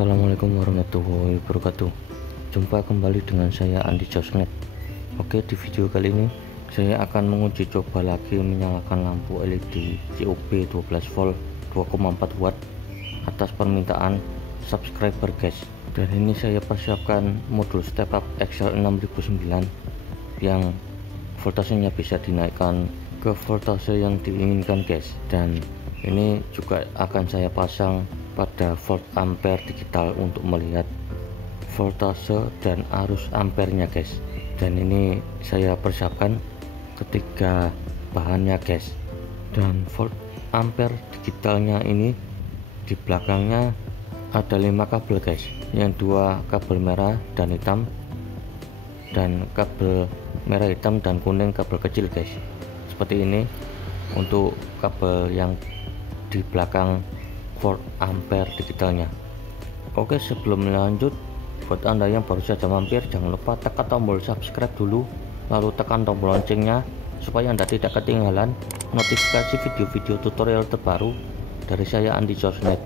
Assalamualaikum warahmatullahi wabarakatuh. Jumpa kembali dengan saya Andi Josnet. Oke, di video kali ini saya akan menguji coba lagi menyalakan lampu LED COB 12 volt 2,4 watt atas permintaan subscriber guys. Dan ini saya persiapkan modul step up XL6009 yang voltasenya bisa dinaikkan ke voltase yang diinginkan guys. Dan ini juga akan saya pasang pada volt ampere digital untuk melihat voltase dan arus ampernya guys. Dan ini saya persiapkan ketiga bahannya guys. Dan volt ampere digitalnya ini di belakangnya ada 5 kabel guys, yang 2 kabel merah dan hitam, dan kabel merah hitam dan kuning kabel kecil guys, seperti ini untuk kabel yang di belakang volt ampere digitalnya. Oke, sebelum lanjut, buat anda yang baru saja mampir, jangan lupa tekan tombol subscribe dulu, lalu tekan tombol loncengnya supaya anda tidak ketinggalan notifikasi video-video tutorial terbaru dari saya Andi Josnet.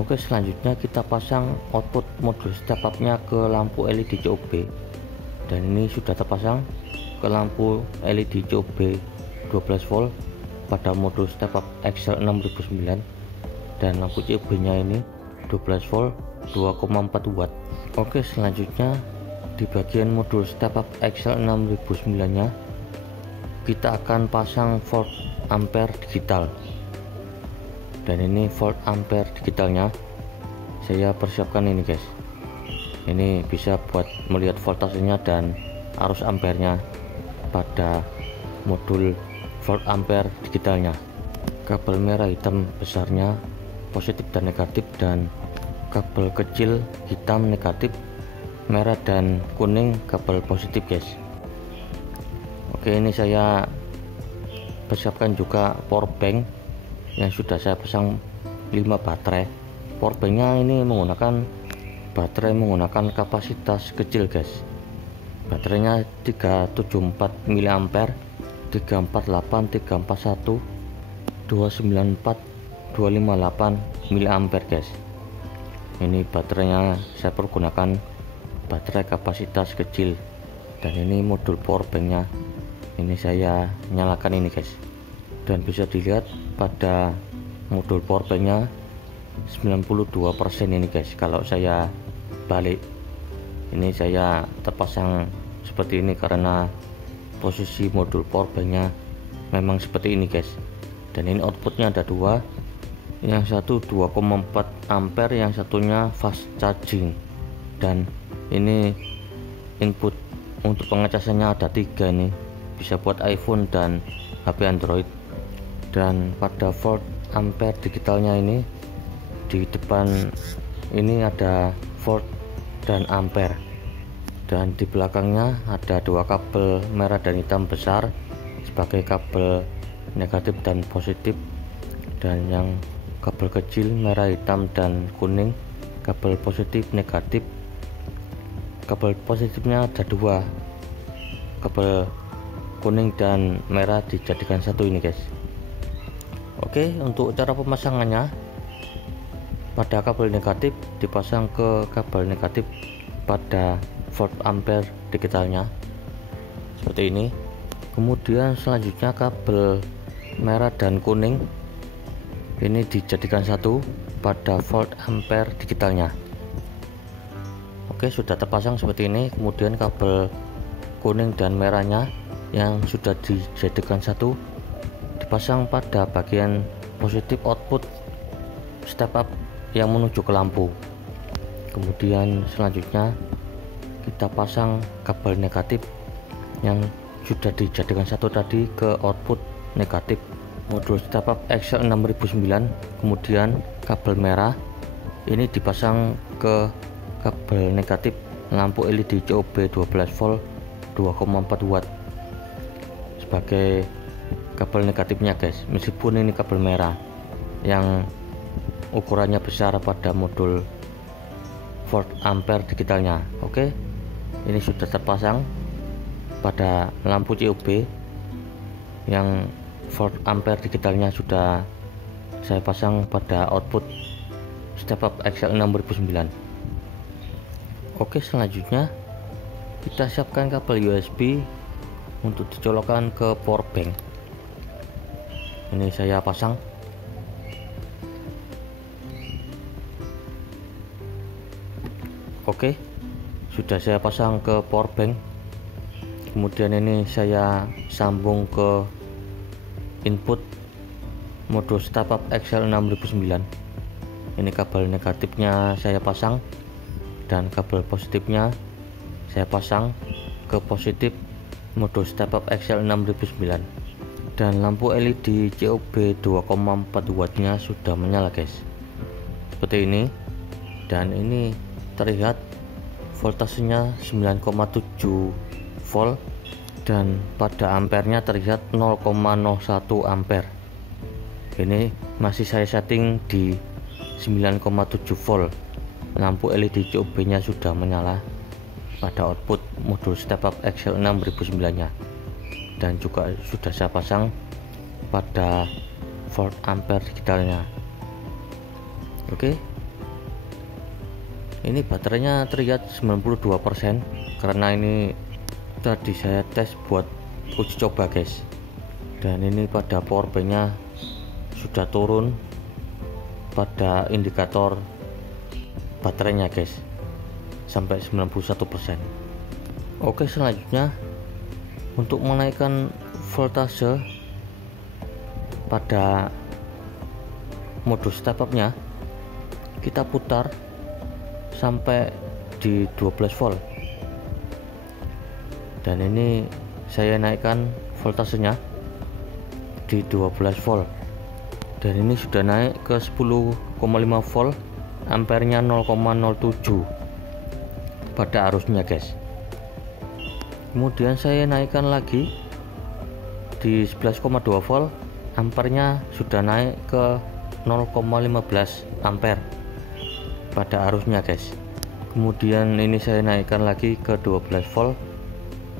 Oke, selanjutnya kita pasang output modul step up nya ke lampu LED COB, dan ini sudah terpasang ke lampu LED COB 12 volt pada modul step up XL6009, dan lampu COB nya ini 12 volt 2,4 watt. Oke, selanjutnya di bagian modul step up XL6009 nya kita akan pasang volt ampere digital. Dan ini volt ampere digitalnya saya persiapkan ini guys. Ini bisa buat melihat voltasenya dan arus ampernya pada modul volt ampere digitalnya. Kabel merah hitam besarnya positif dan negatif, dan kabel kecil hitam negatif, merah dan kuning kabel positif guys. Oke, ini saya persiapkan juga power bank yang sudah saya pasang 5 baterai. Power banknya ini menggunakan baterai menggunakan kapasitas kecil guys. Baterainya 374 mAh, 348, 341, 294, 258 mAh guys. Ini baterainya saya pergunakan baterai kapasitas kecil. Dan ini modul power banknya ini saya nyalakan ini guys. Dan bisa dilihat pada modul power banknya 92% ini guys. Kalau saya balik, ini saya terpasang seperti ini karena posisi modul power banknya memang seperti ini guys. Dan ini outputnya ada 2, yang satu 2,4 ampere, yang satunya fast charging. Dan ini input untuk pengecasannya ada 3, ini bisa buat iPhone dan HP Android. Dan pada volt ampere digitalnya ini di depan ini ada volt dan ampere, dan di belakangnya ada 2 kabel merah dan hitam besar sebagai kabel negatif dan positif, dan yang kabel kecil merah hitam dan kuning kabel positif negatif. Kabel positifnya ada 2, kabel kuning dan merah dijadikan satu ini guys. Oke, untuk cara pemasangannya, pada kabel negatif dipasang ke kabel negatif pada volt ampere digitalnya seperti ini. Kemudian selanjutnya kabel merah dan kuning ini dijadikan satu pada volt ampere digitalnya. Oke, sudah terpasang seperti ini. Kemudian kabel kuning dan merahnya yang sudah dijadikan satu dipasang pada bagian positif output step up yang menuju ke lampu. Kemudian selanjutnya kita pasang kabel negatif yang sudah dijadikan satu tadi ke output negatif modul step up XL6009. Kemudian kabel merah ini dipasang ke kabel negatif lampu LED COB 12 volt 2,4 watt sebagai kabel negatifnya guys, meskipun ini kabel merah yang ukurannya besar pada modul volt ampere digitalnya. Oke, ini sudah terpasang pada lampu COB yang volt ampere digitalnya sudah saya pasang pada output step up XL 6009. Oke, selanjutnya kita siapkan kabel USB untuk dicolokkan ke power bank. Ini saya pasang. Oke, sudah saya pasang ke power bank. Kemudian ini saya sambung ke input mode step up XL 6009. Ini kabel negatifnya saya pasang dan kabel positifnya saya pasang ke positif mode step up XL 6009. Dan lampu LED COB 2,4 watt nya sudah menyala guys, seperti ini. Dan ini terlihat voltasenya 9,7 volt dan pada ampernya terlihat 0,01 ampere. Ini masih saya setting di 9,7 volt. Lampu LED COB nya sudah menyala pada output modul step up XL 6009 nya, dan juga sudah saya pasang pada volt ampere digitalnya. Oke, ini baterainya terlihat 92% karena ini tadi saya tes buat uji coba guys. Dan ini pada power banknya sudah turun pada indikator baterainya guys sampai 91%. Oke, selanjutnya untuk menaikkan voltase pada mode step up nya, kita putar sampai di 12 volt. Dan ini saya naikkan voltasenya di 12 volt, dan ini sudah naik ke 10,5 volt, ampernya 0,07 pada arusnya guys. Kemudian saya naikkan lagi di 11,2 volt, ampernya sudah naik ke 0,15 ampere pada arusnya guys. Kemudian ini saya naikkan lagi ke 12 volt,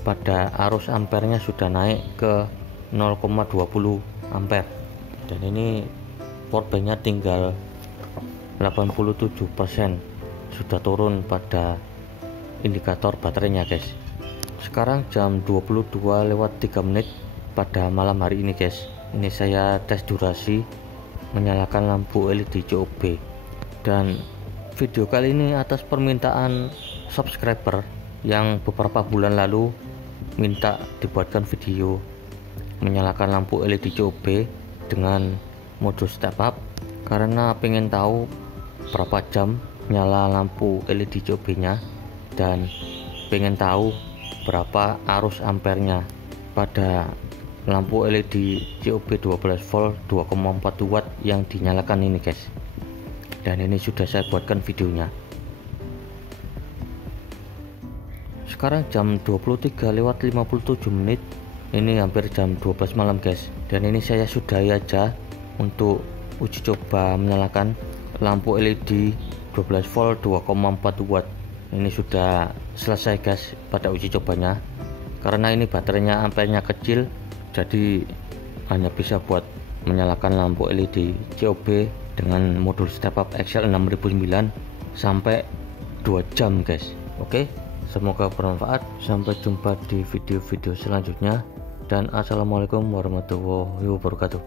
pada arus ampernya sudah naik ke 0,20 ampere. Dan ini power banknya tinggal 87%, sudah turun pada indikator baterainya guys. Sekarang jam 22:03 pada malam hari ini guys. Ini saya tes durasi menyalakan lampu LED COB. Dan video kali ini atas permintaan subscriber yang beberapa bulan lalu minta dibuatkan video menyalakan lampu LED COB dengan mode step up, karena pengen tahu berapa jam nyala lampu LED COB nya dan pengen tahu berapa arus ampernya pada lampu LED COB 12 volt 2,4 watt yang dinyalakan ini guys. Dan ini sudah saya buatkan videonya. Sekarang jam 23:57, ini hampir jam 12 malam guys. Dan ini saya sudahi aja untuk uji coba menyalakan lampu LED 12 volt 2,4 watt. Ini sudah selesai guys pada uji cobanya, karena ini baterainya ampernya kecil, jadi hanya bisa buat menyalakan lampu LED COB dengan modul step up XL 6009 sampai 2 jam guys. Oke, semoga bermanfaat. Sampai jumpa di video-video selanjutnya, dan assalamualaikum warahmatullahi wabarakatuh.